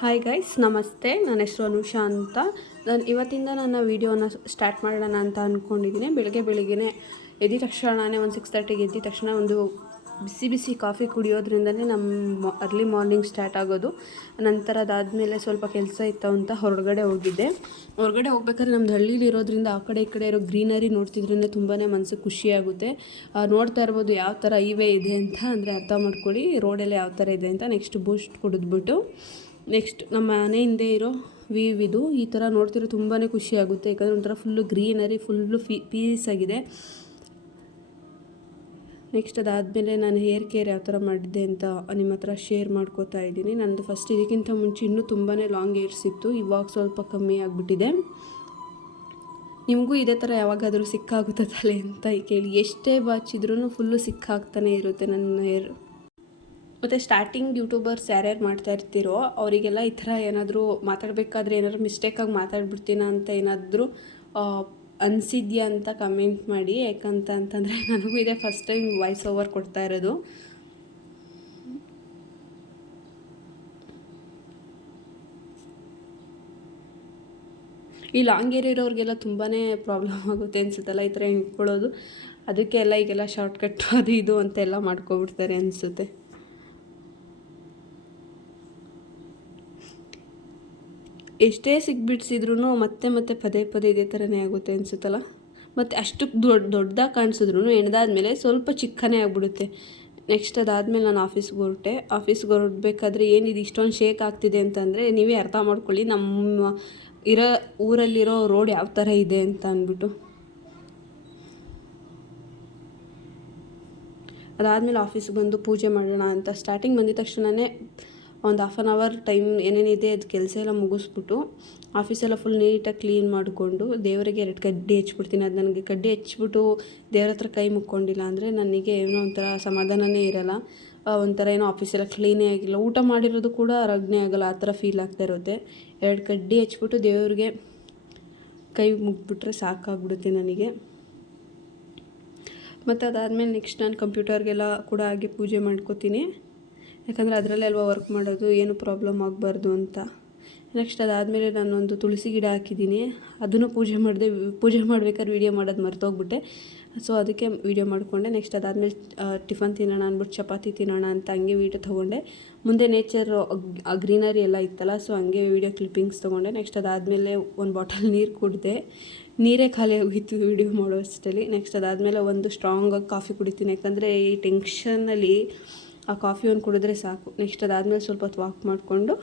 Hi guys, ನಮಸ್ತೆ. ನನ್ನ ಹೆಸರು ಅನುಷಾ ಅಂತ. ನಾನು ಇವತ್ತಿಂದ ನನ್ನ ವೀಡಿಯೋನ ಸ್ಟಾರ್ಟ್ ಮಾಡೋಣ ಅಂತ ಅಂದ್ಕೊಂಡಿದ್ದೀನಿ. ಬೆಳಿಗ್ಗೆ ಎದ್ದ ತಕ್ಷಣವೇ ಒಂದು 6:30ಗೆ ಎದ್ದ ತಕ್ಷಣ ಒಂದು ಬಿಸಿ ಕಾಫಿ ಕುಡಿಯೋದ್ರಿಂದನೇ ನಮ್ಮ ಅರ್ಲಿ ಮಾರ್ನಿಂಗ್ ಸ್ಟಾರ್ಟ್ ಆಗೋದು. ನಂತರ ಅದಾದಮೇಲೆ ಸ್ವಲ್ಪ ಕೆಲಸ ಇತ್ತು ಅಂತ ಹೊರಗಡೆ ಹೋಗಿದ್ದೆ. ಹೊರಗಡೆ ಹೋಗ್ಬೇಕಾದ್ರೆ ನಮ್ದು ಹಳ್ಳಿಲಿ ಇರೋದ್ರಿಂದ ಆ ಕಡೆ ಈ ಕಡೆ ಇರೋ ಗ್ರೀನರಿ ನೋಡ್ತಿದ್ರಿಂದ ತುಂಬಾ ಮನಸ್ಸಿಗೆ ಖುಷಿಯಾಗುತ್ತೆ. ನೋಡ್ತಾ ಇರ್ಬೋದು ಯಾವ ಥರ ಹೈವೇ ಇದೆ ಅಂತ, ಅಂದರೆ ಅರ್ಥ ಮಾಡ್ಕೊಳ್ಳಿ ರೋಡೆಲ್ಲ ಯಾವ ಥರ ಇದೆ ಅಂತ. ನೆಕ್ಸ್ಟ್ ಬೂಸ್ಟ್ ಕುಡಿದ್ಬಿಟ್ಟು ನೆಕ್ಸ್ಟ್ ನಮ್ಮ ಮನೆ ಹಿಂದೆ ಇರೋ ಇದು ಈ ಥರ ನೋಡ್ತಿರೋ ತುಂಬಾ ಖುಷಿ ಆಗುತ್ತೆ. ಯಾಕಂದರೆ ಒಂಥರ ಫುಲ್ಲು ಗ್ರೀನರಿ, ಫುಲ್ಲು ಪೀಸ್ ಆಗಿದೆ. ನೆಕ್ಸ್ಟ್ ಅದಾದಮೇಲೆ ನಾನು ಹೇರ್ ಕೇರ್ ಯಾವ ಥರ ಮಾಡಿದ್ದೆ ಅಂತ ನಿಮ್ಮ ಹತ್ರ ಶೇರ್ ಮಾಡ್ಕೋತಾ ಇದ್ದೀನಿ. ನನ್ನದು ಫಸ್ಟ್ ಇದಕ್ಕಿಂತ ಮುಂಚೆ ಇನ್ನೂ ತುಂಬಾ ಲಾಂಗ್ ಹೇರ್ಸ್ ಇತ್ತು, ಇವಾಗ ಸ್ವಲ್ಪ ಕಮ್ಮಿ ಆಗಿಬಿಟ್ಟಿದೆ. ನಿಮಗೂ ಇದೇ ಥರ ಯಾವಾಗಾದರೂ ಸಿಕ್ಕಾಗುತ್ತೆ ತಲೆ ಅಂತ ಕೇಳಿ. ಎಷ್ಟೇ ಬಾಚಿದ್ರೂ ಫುಲ್ಲು ಸಿಕ್ಕಾಗ್ತಾನೆ ಇರುತ್ತೆ ನನ್ನ ಹೇರ್. ಮತ್ತು ಸ್ಟಾರ್ಟಿಂಗ್ ಯೂಟ್ಯೂಬರ್ಸ್ ಯಾರ್ಯಾರು ಮಾಡ್ತಾ ಇರ್ತೀರೋ ಅವರಿಗೆಲ್ಲ ಈ ಥರ ಏನಾದರೂ ಮಾತಾಡಬೇಕಾದ್ರೆ ಏನಾದರೂ ಮಿಸ್ಟೇಕಾಗಿ ಮಾತಾಡ್ಬಿಡ್ತೀನ ಅಂತ ಏನಾದರೂ ಅನಿಸಿದ್ಯಾ ಅಂತ ಕಮೆಂಟ್ ಮಾಡಿ. ಯಾಕಂತಂದರೆ ನನಗೂ ಇದೇ ಫಸ್ಟ್ ಟೈಮ್ ವಾಯ್ಸ್ ಓವರ್ ಕೊಡ್ತಾ ಇರೋದು. ಈ ಲಾಂಗ್ ಹೇರ್ ಇರೋರಿಗೆಲ್ಲ ತುಂಬಾ ಪ್ರಾಬ್ಲಮ್ ಆಗುತ್ತೆ ಅನಿಸುತ್ತಲ್ಲ ಈ ಥರ ಇಟ್ಕೊಳ್ಳೋದು. ಅದಕ್ಕೆಲ್ಲ ಈಗೆಲ್ಲ ಶಾರ್ಟ್ಕಟ್ ಅದು ಇದು ಅಂತೆಲ್ಲ ಮಾಡ್ಕೊಬಿಡ್ತಾರೆ ಅನಿಸುತ್ತೆ. ಎಷ್ಟೇ ಸಿಗ್ಬಿಡ್ಸಿದ್ರೂ ಮತ್ತೆ ಪದೇ ಇದೇ ಥರನೇ ಆಗುತ್ತೆ ಅನಿಸುತ್ತಲ್ಲ. ಮತ್ತು ಅಷ್ಟು ದೊಡ್ಡದಾಗಿ ಕಾಣಿಸಿದ್ರು ಎಣ್ದಾದ್ಮೇಲೆ ಸ್ವಲ್ಪ ಚಿಕ್ಕನೇ ಆಗಿಬಿಡುತ್ತೆ. ನೆಕ್ಸ್ಟ್ ಅದಾದಮೇಲೆ ನಾನು ಆಫೀಸ್ಗೆ ಹೊರಡ್ಬೇಕಾದ್ರೆ ಏನಿದು ಇಷ್ಟೊಂದು ಶೇಕ್ ಆಗ್ತಿದೆ ಅಂತಂದರೆ ನೀವೇ ಅರ್ಥ ಮಾಡ್ಕೊಳ್ಳಿ ನಮ್ಮ ಊರಲ್ಲಿರೋ ರೋಡ್ ಯಾವ ಥರ ಇದೆ ಅಂತ ಅಂದ್ಬಿಟ್ಟು. ಅದಾದಮೇಲೆ ಆಫೀಸ್ಗೆ ಬಂದು ಪೂಜೆ ಮಾಡೋಣ ಅಂತ ಸ್ಟಾರ್ಟಿಂಗ್ ಬಂದಿದ ತಕ್ಷಣವೇ ಒಂದು 1/2 ಟೈಮ್ ಏನೇನಿದೆ ಅದು ಕೆಲಸ ಎಲ್ಲ ಮುಗಿಸ್ಬಿಟ್ಟು ಆಫೀಸೆಲ್ಲ ಫುಲ್ ನೀಟಾಗಿ ಕ್ಲೀನ್ ಮಾಡಿಕೊಂಡು ದೇವರಿಗೆ 2 ಕಡ್ಡಿ ಹಚ್ಬಿಡ್ತೀನಿ. ಅದು ನನಗೆ ಕಡ್ಡಿ ಹಚ್ಬಿಟ್ಟು ದೇವ್ರ ಹತ್ರ ಕೈ ಮುಕ್ಕೊಂಡಿಲ್ಲ ಅಂದರೆ ನನಗೆ ಏನೋ ಒಂಥರ ಸಮಾಧಾನವೇ ಇರೋಲ್ಲ. ಒಂಥರ ಏನೋ ಆಫೀಸೆಲ್ಲ ಕ್ಲೀನೇ ಆಗಿಲ್ಲ, ಊಟ ಮಾಡಿರೋದು ಕೂಡ ರಗ್ನೆ ಆಗೋಲ್ಲ, ಆ ಥರ ಫೀಲ್ ಆಗ್ತಾ ಇರುತ್ತೆ. 2 ಕಡ್ಡಿ ಹಚ್ಬಿಟ್ಟು ದೇವ್ರಿಗೆ ಕೈ ಮುಗ್ಬಿಟ್ರೆ ಸಾಕಾಗ್ಬಿಡುತ್ತೆ ನನಗೆ. ಮತ್ತು ಅದಾದಮೇಲೆ ನೆಕ್ಸ್ಟ್ ನಾನು ಕಂಪ್ಯೂಟರ್ಗೆಲ್ಲ ಕೂಡ ಹಾಗೆ ಪೂಜೆ ಮಾಡ್ಕೋತೀನಿ. ಯಾಕಂದರೆ ಅದರಲ್ಲೇ ಅಲ್ವಾ ವರ್ಕ್ ಮಾಡೋದು, ಏನು ಪ್ರಾಬ್ಲಮ್ ಆಗಬಾರ್ದು ಅಂತ. ನೆಕ್ಸ್ಟ್ ಅದಾದಮೇಲೆ ನಾನೊಂದು ತುಳಸಿ ಗಿಡ ಹಾಕಿದ್ದೀನಿ, ಅದನ್ನು ಪೂಜೆ ಮಾಡ್ಬೇಕಾದ್ರೆ ವೀಡಿಯೋ ಮಾಡೋದು ಮರ್ತೋಗ್ಬಿಟ್ಟೆ. ಸೊ ಅದಕ್ಕೆ ವೀಡಿಯೋ ಮಾಡಿಕೊಂಡೆ. ನೆಕ್ಸ್ಟ್ ಅದಾದಮೇಲೆ ಟಿಫನ್ ತಿನ್ನೋಣ ಅಂದ್ಬಿಟ್ಟು ಚಪಾತಿ ತಿನ್ನೋಣ ಅಂತ ಹಂಗೆ ವೀಡಿಯೋ ತೊಗೊಂಡೆ. ಮುಂದೆ ನೇಚರ್ ಗ್ರೀನರಿ ಎಲ್ಲ ಇತ್ತಲ್ಲ, ಸೊ ಹಂಗೆ ವೀಡಿಯೋ ಕ್ಲಿಪ್ಪಿಂಗ್ಸ್ ತೊಗೊಂಡೆ. ನೆಕ್ಸ್ಟ್ ಅದಾದಮೇಲೆ ಒಂದು ಬಾಟಲ್ ನೀರು ಕುಡಿದೆ, ನೀರೇ ಖಾಲಿ ಆಗೋಯಿತು ವೀಡಿಯೋ ಮಾಡೋ ಅಷ್ಟರಲ್ಲಿ. ನೆಕ್ಸ್ಟ್ ಅದಾದಮೇಲೆ ಒಂದು ಸ್ಟ್ರಾಂಗಾಗಿ ಕಾಫಿ ಕುಡಿತೀನಿ, ಯಾಕಂದರೆ ಈ ಟೆನ್ಷನಲ್ಲಿ ಆ ಕಾಫಿ ಒಂದು ಕುಡಿದ್ರೆ ಸಾಕು. ನೆಕ್ಸ್ಟ್ ಅದಾದಮೇಲೆ ಸ್ವಲ್ಪ ಹೊತ್ತು ವಾಕ್ ಮಾಡಿಕೊಂಡು